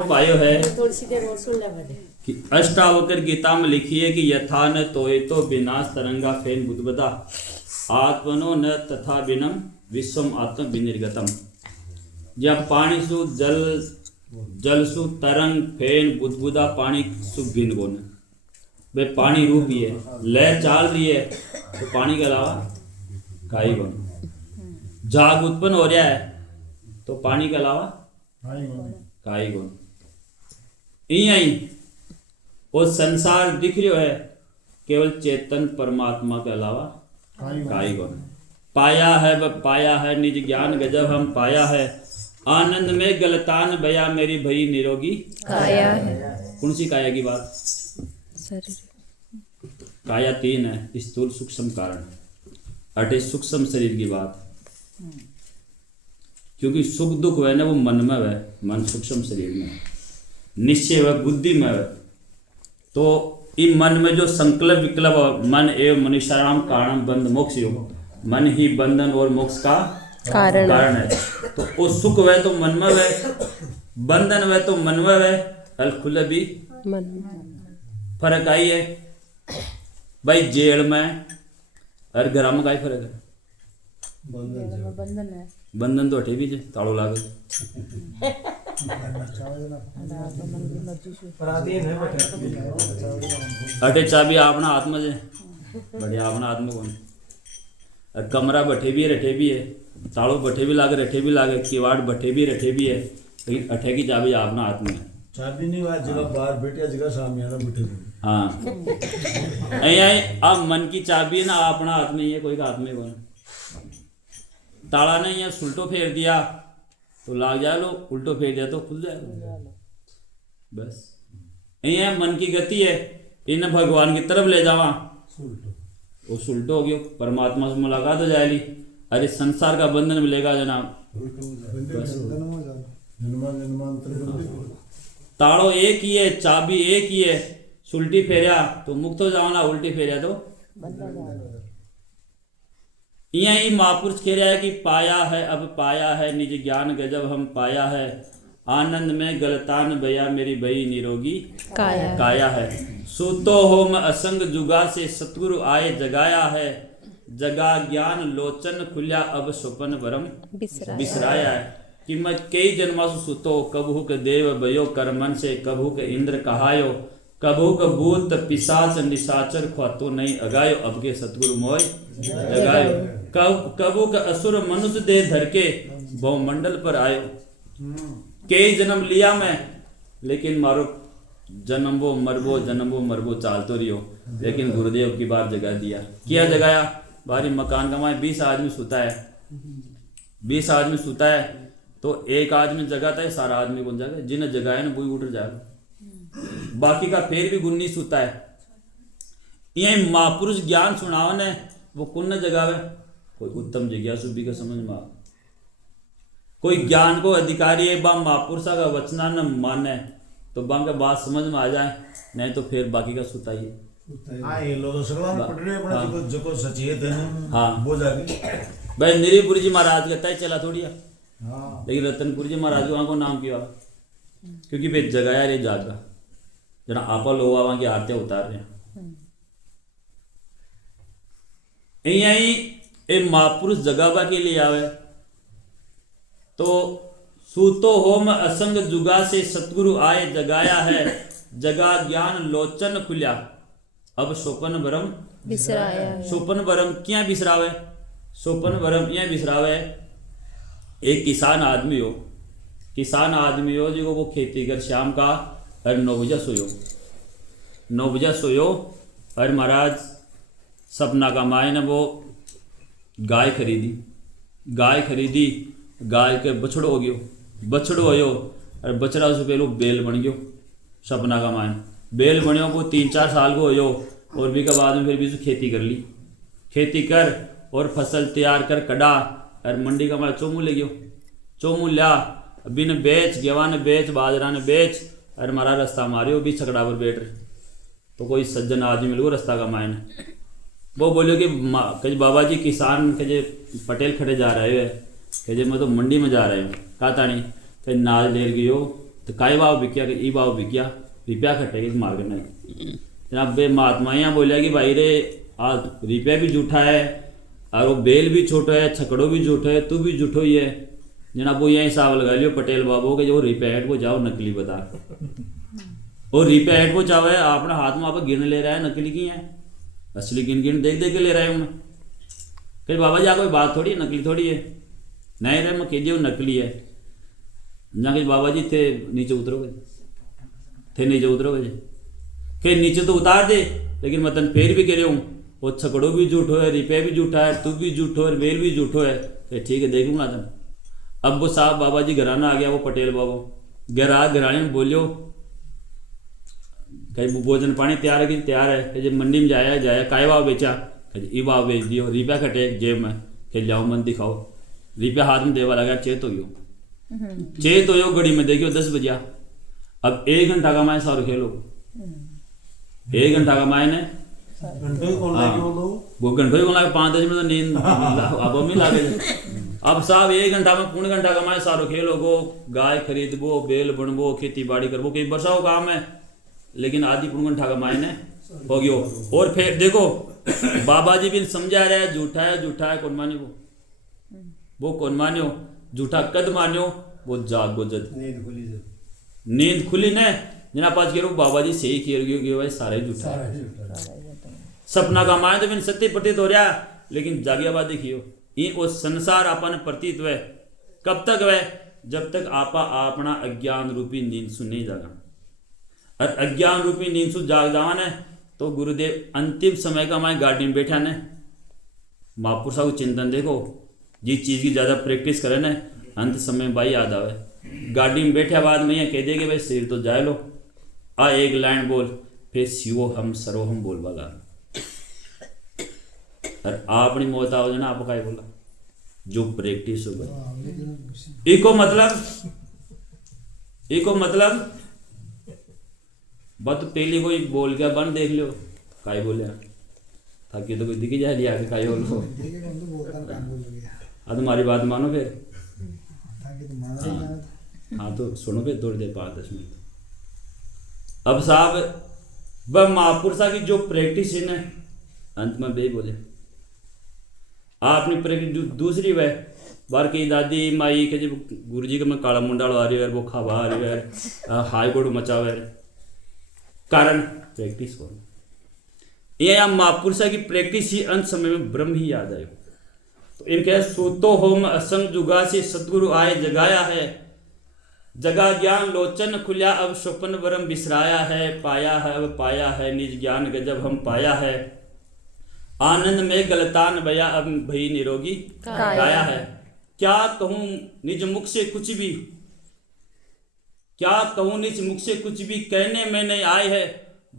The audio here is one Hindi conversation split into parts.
पायो है थोड़ी सी देर और सुन ले मैंने। कि अष्टावक्र गीता में लिखी है कि यथा न तोय तो विनाश तरंगा फेन बुद्धबदा आत्मनो न तथा विनम विश्वम आत्म विनिर्गतम। जब पानी सु जल सु तरंग फेन बुद्धबुदा पानी सु भिन्न गुण वे पानी रूप ही है, लहर चाल रही है तो पानी के अलावा काई गुण। जाग उत्पन्न हो रहा है तो पानी के अलावा काई गुण। यही वो संसार दिख रहा है केवल चेतन परमात्मा के अलावा काई गुण। पाया है वह पाया है निज ज्ञान गजब हम पाया है आनंद में गलतान भया मेरी भई निरोगी काया है। कौन सी काया की बात? काया तीन है, स्थूल सूक्ष्म कारण, अटे सूक्ष्म शरीर की बात। क्योंकि सुख दुख है ना वो मन में है, मन सूक्ष्म शरीर में है, निश्चय वह बुद्धि में है। तो इन मन में जो संकल्प विकल्प मन एवं मनुष्याराम कारण बंध मोक्ष योग, मन ही बंधन और मोक्ष का कारण है। तो वो सुख वह तो मन में है, बंधन वह तो मन में है, हल खुले भी फर्क आई है भाई। जेल में और घर में का फर्क है? बंधन है, बंधन तो अठे भी जे ताड़ो लागे अठे चाबी अपना हाथ में जे बढ़िया अपना हाथ में कौन। और कमरा बठे भी है रठे भी है, ताड़ो बठे भी लागे रठे भी लागे, किवाड़ बठे भी रठे भी है, लेकिन अठे की चाबी अपना हाथ में है। चाबी नहीं बात जगह बाहर बैठे जगह सामने आना बैठे। हाँ अब मन की चाबी ना अपना हाथ में ही है, कोई का हाथ में कौन। ताला ने यहाँ उल्टो फेर दिया तो लाग जाए लो, उल्टो फेर दिया तो खुल जाए बस। यही मन की गति है, इन्हें भगवान की तरफ ले जावा वो उल्टो हो गयो, परमात्मा से मुलाकात हो जाएगी। अरे संसार का बंधन मिलेगा जनाब। ताड़ो एक ही है, चाबी एक ही है, उल्टी फेरिया तो मुक्त हो जाओ ना, उल्टी फेरिया तो यही महापुरुष कह रहा है कि पाया है अब पाया है निज ज्ञान गजब हम पाया है आनंद में गलतान भया मेरी भई निरोगी काया है। सूतो हो मैं असंग जुगा से सतगुरु आए जगाया है जगा ज्ञान लोचन खुल्या अब स्वपन भरम बिसराया है। कि मैं कई जन्मा से सुतो कबहू के देव भयो कर मन से कबहू के इंद्र कहायो कबहू के भूत पिशाच निशाचर ख्वातो नहीं अगायो अब के सतगुरु मोय जगायो कबू का असुर मनुष्य दे धर के बहुमंडल पर आयो। कई जन्म लिया मैं लेकिन मारो जन्मो मरबो चालतो रियो, लेकिन गुरुदेव की बार जगा दिया। क्या जगाया? बारी मकान का माए 20 आदमी सुता है, 20 आदमी सुता है तो एक आदमी जगाता है, सारा आदमी कौन जाएगा? जिन्हें जगाया ना वही उठ जाएगा, बाकी का फिर भी गुन्नी सुता है। ये महापुरुष ज्ञान सुनाव ने वो कौन न जगावे? कोई उत्तम जिज्ञासु भी का समझ में आ, कोई ज्ञान को अधिकारी है बा महापुरुषा का वचना न माने तो बा का बात समझ में आ जाए, नहीं तो फिर बाकी का सुता ही हाँ। भाई निरीपुरी जी महाराज कहता है चला थोड़ी है, लेकिन रतनपुर जी महाराज वहां को नाम किया क्योंकि वे जगाया रे जागा जना आपा लोग वहां की आरती उतार रहे हैं। यही एक महापुरुष जगावा के लिए आवे तो सूतो होम असंग जुगा से सतगुरु आए जगाया है जगा ज्ञान लोचन खुल्या अब सोपन भरम बिसराया। सोपन भरम क्या बिसरावे? सोपन भरम यह बिसरावे एक किसान आदमी हो जो वो खेती कर शाम का और 9 बजे सोयो और महाराज सपना का माए ने वो गाय खरीदी गाय के बछड़ो हो और बछड़ा से पहले बेल बन गयो। सपना का मायन बेल बनियो वो 3-4 साल को हो और भी के बाद में फिर भी खेती कर ली, खेती कर और फसल तैयार कर कड़ा और मंडी का माल चोमू ले गयो। चोमू लिया बिन बेच गेवा ने बेच बाजरा ने बेच और हमारा रास्ता मारियो भी छकड़ा पर बैठ रहे तो कोई सज्जन आदमी मिल गो रास्ता का मायन वो बोलियो कि बाबा जी किसान के पटेल खड़े जा रहे हैं कि मैं तो मंडी में जा रहे हूँ कहा तानी फिर नाज लेर गयो तो काय भाव बिकिया के ई भाव बिकिया रुपया खटेगी मार करना जनाब बे महात्मा यहाँ बोलिया कि भाई रे आज रुपया भी झूठा है और वो बेल भी छोटा है छकड़ो भी झूठा है तू भी झूठो ही है जनाब वो यही हिसाब लगा लियो पटेल बाबू के जो रुपया हेड को जाओ नकली बता और रुपया हेड को चाहे अपना हाथ में आप गिन ले रहा है नकली की है असली गिन गिन देख देख के ले रहे हैं उन्हें फिर बाबा जी कोई बात थोड़ी है नकली थोड़ी है नहीं रहे मैं कह दिया नकली है ना कि बाबा जी थे नीचे उतरोगे थे नीचे उतरोगे फिर नीचे तो उतार दे लेकिन मतन फिर भी कह रहा हूँ वो छकड़ो भी झूठो है रुपये भी झूठा है तू भी झूठो है बेल भी झूठो है तो ठीक है देखूंगा तुम अब वो साहब बाबा जी घराना आ गया वो पटेल बाबू घराने में बोलियो कहीं भोजन पानी तैयार है कि तैयार है जब मंडी में जाया काय भाव बेचा ई भाव बेच दियो रुपया कटे जेब में फिर जाओ मन दिखाओ रुपया हाथ में देवा लगा चेत हो गयो चेत हो गयो घड़ी में देखियो 10 बजा अब 1 घंटा का माए 100 खेलो 1 घंटा का माए ने वो घंटों ही को लागे 5-10 मिनट तो नींद अब में लागे अब साहब 1 घंटा में 1.5 घंटा का माए सारो खेलो गो गाय खरीदबो बेल बनबो खेती बाड़ी करबो कई बरसा हो काम है लेकिन आधी 1.5 घंटा का माए ने हो गयो और फिर देखो बाबा जी भी समझा रहे हैं झूठा है कौन मानियो वो कौन मानियो झूठा कद मानियो वो जागो जद नींद खुली ने जना पास के बाबा जी सही किए भाई सारे झूठा सपना का माए तो बिन सत्य प्रतीत हो रहा लेकिन जागिया बात देखियो ये वो संसार अपन प्रतीत वह कब तक वह जब तक आपा अपना अज्ञान रूपी नींद सु नहीं जागा और अज्ञान रूपी नींद सु जाग जावा ने तो गुरुदेव अंतिम समय का मैं गाड़ी में बैठा ने महापुरुष को चिंतन देखो जिस चीज़ की ज़्यादा प्रैक्टिस करे ना अंत समय भाई याद आवे गाड़ी में बैठे बाद में यहाँ कह देगे भाई शरीर तो जाए लो आ एक लाइन बोल फिर शिवो हम सरो हम बोल वाला और अपनी मौत आओ ना आप क्या बोला जो प्रैक्टिस हो गई इको मतलब बात पहले कोई बोल गया बन देख लो काय बोले ताकि तो कोई दिखी जाए लिया काय बोलो तुम्हारी बात मानो फिर हाँ तो सुनो फिर थोड़ी देर 5-10 मिनट अब साहब वह महापुरुषा की जो प्रैक्टिस है ना अंत में बे बोले आपने प्रैक्टिस दूसरी वह बार की दादी माई के जब गुरु जी का मैं काला मुंडाल आ रही है वो खावा आ रही है हाई गोड़ मचावे कारण प्रैक्टिस करो ये महापुरुषा की प्रैक्टिस ही अंत समय में ब्रह्म ही याद आयो तो इनके सोतो होम असंग जुगा से सदगुरु आए जगाया है जगा ज्ञान लोचन खुल्या अब स्वप्न वरम बिसराया है अब पाया है निज ज्ञान गजब हम पाया है आनंद में गलतान बया अब भई निरोगी काया है क्या कहूँ निज मुख से कुछ भी कहने में नहीं आए है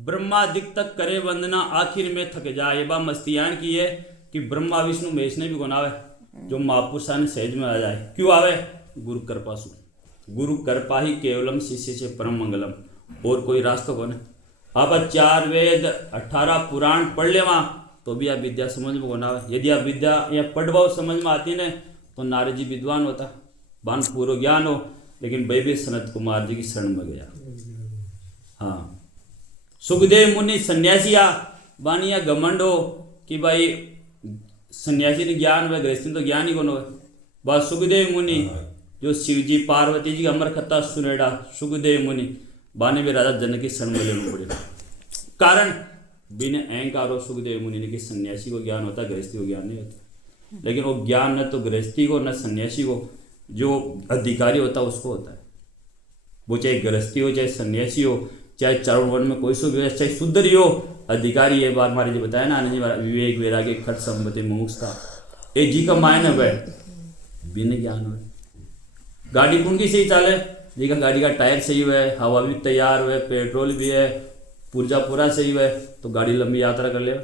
ब्रह्मादिक तक करे वंदना आखिर में थक जाए बा मस्तियान की है कि ब्रह्मा विष्णु महेश ने भी गुनावे जो महापुरुषा ने सहज में आ जाए क्यों आवे गुरु कृपा सु गुरु कृपा ही केवलम शिष्य से परम मंगलम और कोई रास्ता कौन है आप 4 वेद 18 पुराण पढ़ ले वहाँ तो भी आप विद्या समझ में कौन आवे यदि आप विद्या या पढ़वाओ समझ में आती न तो नारद जी विद्वान होता बान पूर्व ज्ञान हो लेकिन वही भी सनत कुमार जी की शरण में गया हाँ सुखदेव मुनि सन्यासिया बानिया घमंड हो कि भाई सन्यासी ने ज्ञान व गृहस्थी तो ज्ञान ही कौन हो बस सुखदेव मुनि जो शिव जी पार्वती जी का अमर कथा सुनेड़ा सुखदेव मुनि बाने भी राजा जनक की शरण में लेना पड़ेगा कारण बिना अहंकार हो सुखदेव मुनि ने कि सन्यासी को ज्ञान होता गृहस्थी को ज्ञान नहीं होता लेकिन वो ज्ञान न तो गृहस्थी को न सन्यासी को जो अधिकारी होता है उसको होता है वो चाहे गृहस्थी हो चाहे सन्यासी हो चाहे चारों वन में कोई सो भी चाहे शुद्ध ही हो अधिकारी ये बार हमारे जो बताया ना आनंद जी विवेक वैराग्य खट संपत्ति मुमुक्षुता ये जी का मायने वह बिना ज्ञान हो गाड़ी कौन की सही चाले जी का गाड़ी का टायर सही हुआ है हवा भी तैयार हुआ है पेट्रोल भी है पुर्जा पूरा सही हुआ है तो गाड़ी लंबी यात्रा कर लेगा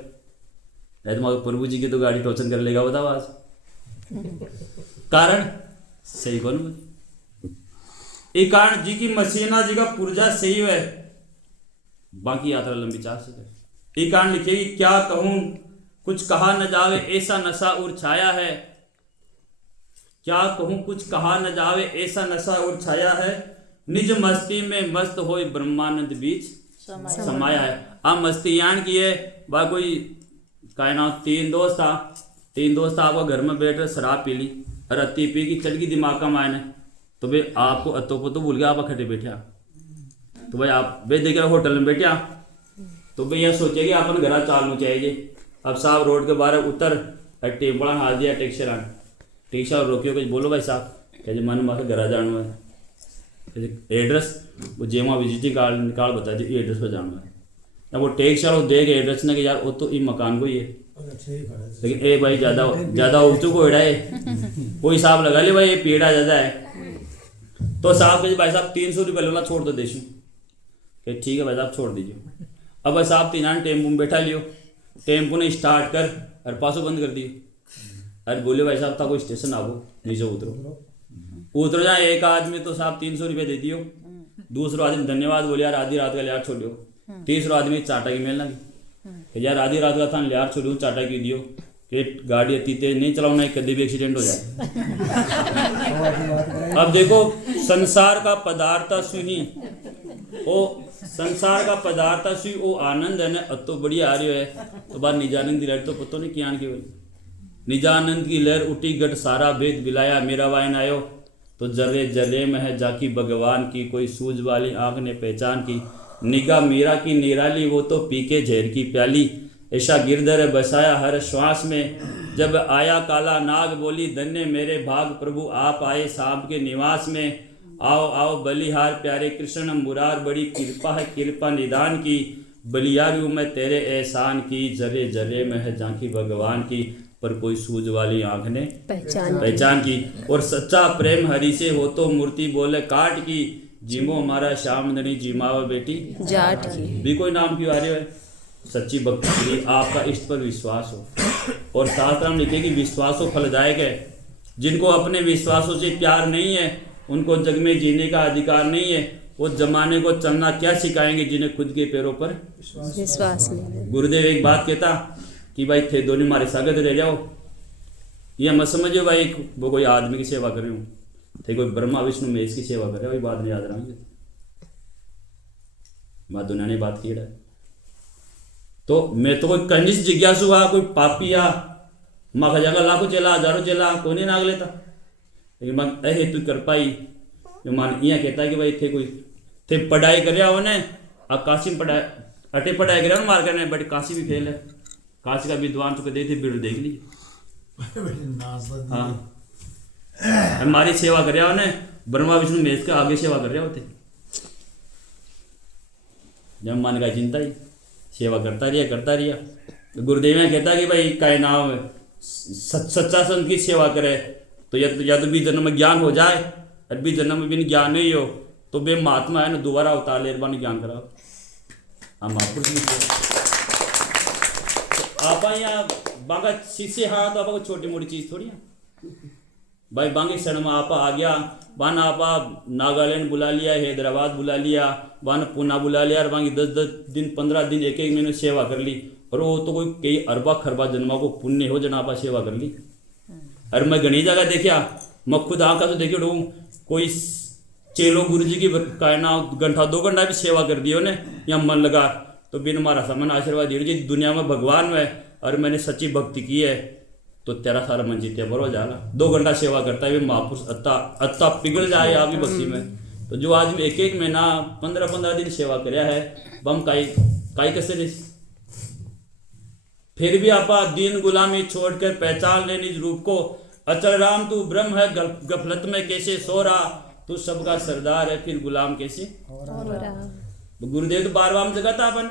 नहीं तो प्रभु जी की तो गाड़ी टोचन कर लेगा बताओ आज कारण सही कौन एक कारण जी की मशीना जी का पुर्जा सही है बाकी यात्रा लंबी चाल सके एक कारण लिखेगी क्या कहूं कुछ कहा न जावे ऐसा नशा और छाया है क्या कहूं कुछ कहा न जावे ऐसा नशा और छाया है निज मस्ती में मस्त हो ब्रह्मानंद बीच समाया है। अब मस्ती यान की है बा कोई का नाम तीन दोस्त था आपको घर में बैठ कर शराब पी ली और अति पी की चल गई दिमाग का मायने, तो भाई आपको अतो को तो भूल गया, आप खटे बैठा तो भाई आप वे देख रहे होटल में बैठा तो भाई यह सोचे कि अपन घर चालू चाहिए। अब साहब रोड के बाहर उतर टेम्पड़ा हाल दिया टैक्सी रोकियो कुछ बोलो भाई साहब कहे मन माथे घर जाना है, एड्रेस वो जेमा विजिटिंग कार्ड निकाल बता दी एड्रेस पर जाना है। अब वो टैक्सी वाला देख एड्रेस ने कि यार वो तो ये मकान को ही है, लेकिन ए भाई ज़्यादा उच्चू को एड़ा है वो हिसाब लगा ले भाई ये पेड़ा ज़्यादा है। तो साहब कहे भाई साहब 300 रुपये लेना छोड़ दो देशू कि ठीक है भाई साहब छोड़ दीजिए। अब भाई साहब तीन टेम्पो में बैठा लियो, टेम्पो ने स्टार्ट कर और पासों बंद कर दिए। अरे बोले भाई साहब था कोई स्टेशन आओ नीचे उतरो जहाँ एक आदमी तो साहब 300 रुपये दे दियो, दूसरा आदमी धन्यवाद बोले यार आधी रात का लियार छोड़ियो, तीसरा आदमी चाटा की मेल लगी यार आधी रात का था लियार छोड़ियो चाटा की दियो कि गाड़ी इतनी तेज नहीं चलाओ ना कभी भी एक्सीडेंट हो जाए। अब देखो संसार का पदार्थ सुही ओ संसार का पदार्थ सुई ओ आनंद है ना अतो बढ़िया आ रही है तो बार निजानंद की लहर तो पतो नहीं क्या की निजानंद की लहर उठी गट सारा भेद बिलाया मेरा वाइन आयो तो जर्रे जर्रे में है जाकी भगवान की कोई सूझ वाली आंख ने पहचान की निगाह मीरा की निराली वो तो पी के जहर की प्याली ऐसा गिरधर बसाया हर श्वास में जब आया काला नाग बोली धन्य मेरे भाग प्रभु आप आए सांप के निवास में आओ आओ बलिहार प्यारे कृष्ण मुरार बड़ी कृपा है कृपा निदान की बलियारू मैं तेरे एहसान की जरे जरे में है झांकी भगवान की पर कोई सूझ वाली आंख ने पहचान की और सच्चा प्रेम हरि से हो तो मूर्ति बोले काट की जिमो हमारा श्याम धनी जिमावा बेटी जाट की भी कोई नाम क्यों आ रही है सच्ची भक्ति के लिए आपका इष्ट पर विश्वास हो और शास्त्र में लिखे कि विश्वास हो फलदायक है। जिनको अपने विश्वासों से प्यार नहीं है उनको जग में जीने का अधिकार नहीं है, वो जमाने को चलना क्या सिखाएंगे जिन्हें खुद के पैरों पर विश्वास नहीं। गुरुदेव एक बात कहता कि भाई थे दोनों हमारे सागत रह जाओ, ये मत समझो भाई वो कोई आदमी की सेवा कर रहे हूँ थे कोई ब्रह्मा विष्णु महेश की सेवा कर रहे हो, वही बात नहीं याद रखेंगे बात दुनिया ने बात की है। तो मैं तो कोई कनिष्ठ जिज्ञासु हुआ कोई पापी या माखा जागा लाखों चला हजारों चला कोई नहीं नाग लेता, लेकिन मैं अहे तू कर पाई जो मान यहाँ कहता है कि भाई थे कोई थे पढ़ाई कर रहा हो ना अब काशी में पढ़ाई अटे पढ़ाई कर रहा हो मार करने बट काशी भी फेल है, काशी का विद्वान चुके दे थे भीड़ देख ली हाँ हमारी सेवा कर रहा हो ना ब्रह्मा विष्णु महेश के आगे सेवा कर रहे होते जब मान का चिंता ही सेवा करता रहा तो गुरुदेव ने कहता कि भाई का नाम सच्चा संत की सेवा करे तो या तो 20 जन्म में ज्ञान हो जाए और 20 जन्म में भी ज्ञान नहीं हो तो बे महात्मा है ना दोबारा अवतार ले ज्ञान कराओ हम महापुरुष आप यहाँ बागा शिष्य हाँ तो आपको छोटी मोटी चीज़ थोड़ी है भाई बांगी क्षण में आप आ गया बान आप नागालैंड बुला लिया हैदराबाद बुला लिया बान पूना बुला लिया और बांगी 10-10 दिन 15 दिन एक महीने सेवा कर ली और वो तो कोई कई अरबा खरबा जन्मा को पुण्य हो जना आप सेवा कर ली। और मैं घनी जगह देखा मैं खुद आँखा से देखे कोई चेलो गुरु जी की कहना घंटा 2 घंटा भी सेवा कर दियो ने या मन लगा तो बिन मारा सामान आशीर्वाद दियो जी दुनिया में भगवान में और मैंने सच्ची भक्ति की है तो तेरा सारा मन जीते बरो जाएगा 2 घंटा सेवा करता है महापुरुष अत्ता पिघल जाए आपकी भक्ति में। तो जो आदमी एक महीना 15 दिन सेवा कराया है बम काई कैसे नहीं फिर भी आपा दीन गुलामी छोड़कर पहचान ले निज रूप को अचल राम तू ब्रह्म है गफलत में कैसे सो रहा तू सबका सरदार है फिर गुलाम कैसे गुरुदेव तो बार जगह था अपन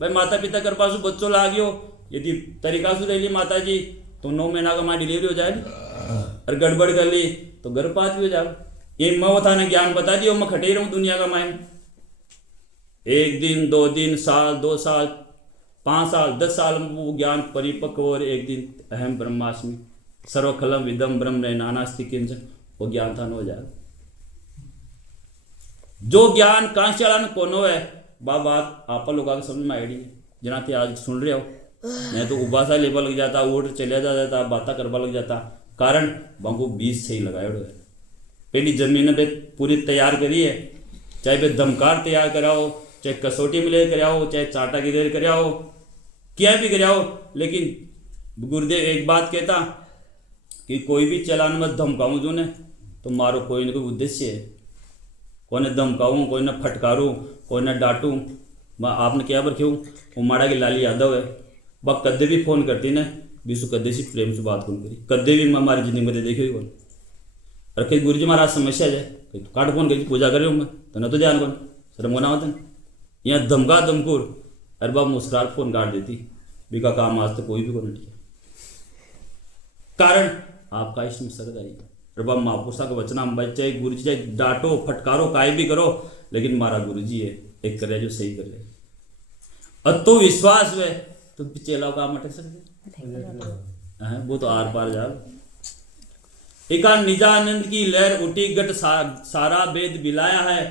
भाई माता पिता कर पास बच्चों लागियो यदि तरीका से रह ली माता जी तो 9 महीना का माँ डिलीवरी हो जाएगी और गड़बड़ कर ली तो गर्भपात भी हो जाएगा। ये मैं था ने ज्ञान बता दिया मैं खटे रहूं दुनिया का मायन 1 दिन 2 दिन साल 2 साल 5 साल 10 साल में वो ज्ञान परिपक्व और एक दिन अहम ब्रह्मास्मि सर्वखलम विदम ब्रह्म नानास्ति किंचन वो ज्ञान था हो जाएगा। जो ज्ञान कांस्याला ने कोनो है बात आप लोग आगे समझ में आईडी जना थे आज सुन रहे हो नहीं तो उबासा लेबा लग जाता वोट चलिया जाता बाता करवा लग जाता कारण बांको बीज सही लगाए पहली जमीन पे पूरी तैयार करी है, चाहे वे दमकार तैयार कराओ, चाहे कसौटी में ले कराओ, चाहे चाटा की देर कराओ, क्या भी कराओ, लेकिन गुरुदेव एक बात कहता कि कोई भी चलान मत धमकाऊं जो ने तो मारो, कोई ना कोई उद्देश्य है, कोई ने धमकाऊं, कोई ने फटकारूं, कोई ने डांटूं। आपने क्या पर क्यों वो माड़ा की लाली यादव है, वह कदे भी फोन करती ने बीसु कदे से प्रेम से बात कौन करी, कदे भी मैं हमारी जिंदगी में देखी हुई कौन। और कहीं गुरु जी महाराज समस्या जाए कहीं तो काट फोन करी पूजा करे मैं तो न तो ध्यान कौन शर्म होना होता यहाँ धमका धमकुर, अरे बाप मुस्कुराहट फोन काट देती बिका काम आज तो कोई भी कौन ठीक। कारण आपका इसमें सरदारी अरे बाप महापुरुषा का वचना हम बच्चे गुरु जी चाहे डांटो फटकारो काय भी करो, लेकिन हमारा गुरु जी है एक करे जो सही करे। और तो विश्वास है तो चेलाओं का अटक सकते वो तो आर पार जा। एका निजानंद की लहर उठी गट सारा वेद बिलाया है,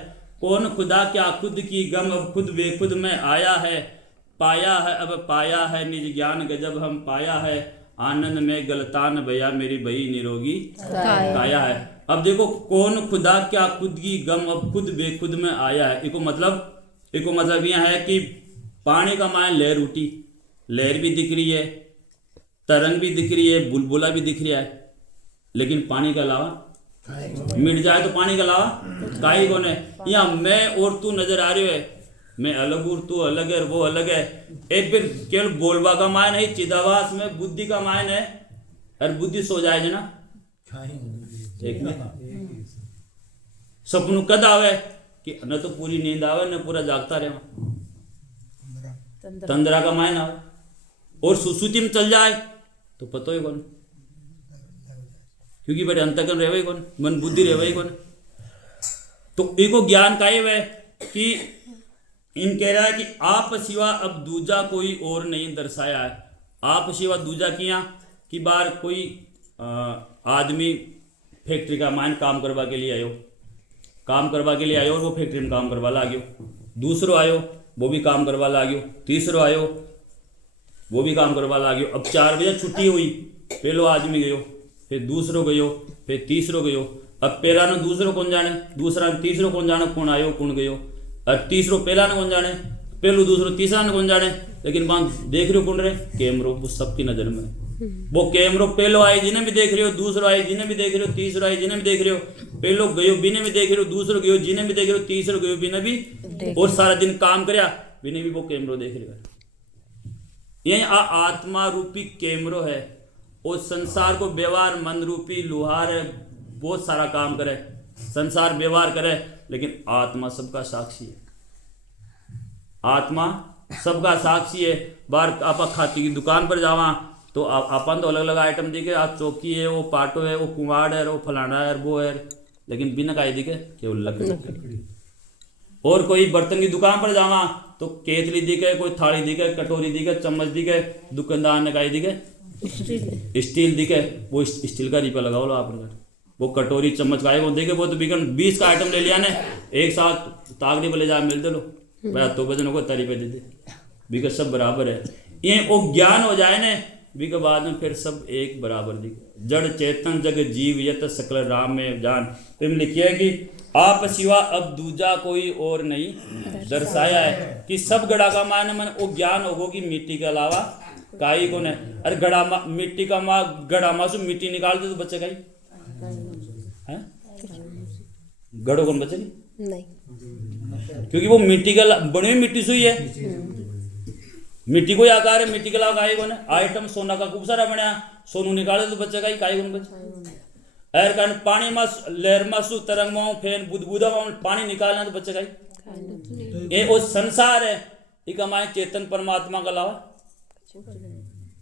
कौन खुदा क्या खुद की गम अब खुद बेखुद में आया है, पाया है अब पाया है निज ज्ञान गजब हम पाया है, आनंद में गलतान भैया मेरी भई निरोगी काया है। अब देखो कौन खुदा क्या खुद की गम अब खुद बेखुद में आया है, इको मतलब यह है कि पानी का माया लहर उठी, लहर भी दिख रही है, तरंग भी दिख रही है, बुलबुला भी दिख रहा है, लेकिन पानी के अलावा मिट जाए तो पानी के अलावा काई कौन है। या मैं और तू नजर आ रही है, मैं अलग हूँ तू अलग है वो अलग है। एक फिर केवल बोलबा का मायन है, चिदावास में बुद्धि का मायन है, और बुद्धि सो जाए ना एक में सपनू कद आवे कि न तो पूरी नींद आवे न पूरा जागता रहे, तंद्रा का मायन आवे, और सुसुति में चल जाए तो पतो ही कौन, क्योंकि बड़े अंतकरण रहे कौन, मन बुद्धि रहे कौन। तो एको ज्ञान का है कि इन कह रहा है कि आप सिवा अब दूजा कोई और नहीं दर्शाया है। आप सिवा दूजा किया कि बार कोई आदमी फैक्ट्री का मायन काम करवा के लिए आयो, काम करवा के लिए आयो और वो फैक्ट्री में काम करवा ला गयो, दूसरो आयो वो भी काम करवा ला गयो, तीसरो आयो वो भी काम करवा ला गयो। अब 4 बजे छुट्टी हुई, पहलो आदमी गयो, फिर दूसरो गयो, फिर तीसरो गयो। अब पहला ने दूसरो कौन जाने, दूसरा ने तीसरो कौन जाने, कौन आयो कौन गयो, और तीसरो पहला ने कौन जाने, पहलो दूसरो तीसरा ने कौन जाने। लेकिन वहां देख रहे हो कौन रहे, कैमरो वो सबकी नजर में, वो कैमरो पहलो आए जिन्हें भी देख रहे हो, दूसरो आए जिन्हें भी देख रहे हो, तीसरो आए जिन्हें भी देख रहे हो, पहलो गयो बिने भी देख रहे हो, दूसरो गयो जिन्हें भी देख रहे हो, तीसरो गयो बिने भी, और सारा दिन काम करया बिने भी वो कैमरो देख रहे हो। यही आत्मा रूपी कैमरो है, और संसार को व्यवहार मन रूपी लुहार है, बहुत सारा काम करे, संसार व्यवहार करे, लेकिन आत्मा सबका साक्षी है, आत्मा सबका साक्षी है। बार आप खाती की दुकान पर जावा तो अपन तो अलग अलग आइटम दिखे, आज चौकी है, वो पाटो है, वो कुंवाड़ है, वो फलाना है, वो है, लेकिन बिना काई दिखे केवल लकड़ी। और कोई बर्तन की दुकान पर जावा तो केतली दिखे, कोई थाली दिखे, कटोरी दिखे, चम्मच दिखे, दुकानदार ने काई दिखे स्टील दिखे, वो स्टील का रिपा लगाओ लो आपने, वो कटोरी चम्मच का वो देखे, वो तो बिकन 20 का आइटम ले लिया ने एक साथ ताकड़ी पर ले जा मिल दे लो भाई, तो वजन को तरी पे दे दे, बिकन सब बराबर है। ये वो ज्ञान हो जाए ने बिकन बाद में फिर सब एक बराबर दिखे। जड़ चेतन जग जीव यत सकल राम में जान, तो लिखिए कि आप सिवा अब दूजा कोई और नहीं दर्शाया है, कि सब गड़ा का मान मन वो ज्ञान होगो कि मिट्टी के अलावा काई को नहीं। अरे गड़ा मिट्टी का माँ गड़ा मासू मिट्टी निकाल दे तो बच्चे काई है, गड़ो कौन बचे नहीं, क्योंकि वो मिट्टी का बनी हुई मिट्टी सुई है, मिट्टी को आकार है, मिट्टी के अलावा काई कौन है। आइटम सोना का खूब सारा बनया, सोनू निकाले तो बच्चे काई कौन बचे। एर कारण पानी मास लहर मासू तरंग माओ फेन बुदबुदा माओ पानी निकालना तो बच्चे काई। ये वो संसार है, इका माए चेतन परमात्मा का अलावा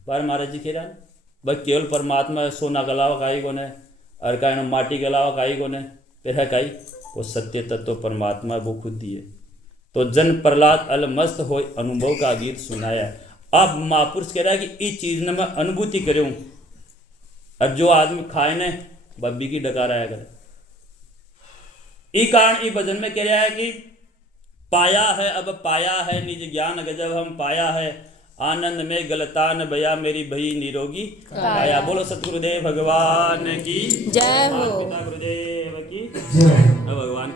बार महाराज जी कह बस केवल परमात्मा है, सोना के अलावा काई को ने, और का माटी के अलावा काई को ने, फिर है काई वो सत्य तत्व परमात्मा वो खुद ही है। तो जन प्रहलाद अलमस्त हो अनुभव का गीत सुनाया। अब महापुरुष कह रहा है कि इस चीज ने मैं अनुभूति करूं, और जो आदमी खाए ने बब्बी की डकार आया करे। ई कारण ई भजन में कह रहा है कि पाया है अब पाया है निज ज्ञान गजब हम पाया है, आनंद में गलतान बया मेरी भई निरोगी काया। बोलो सतगुरुदेव भगवान की जय हो। पिता गुरुदेव की जय। भगवान की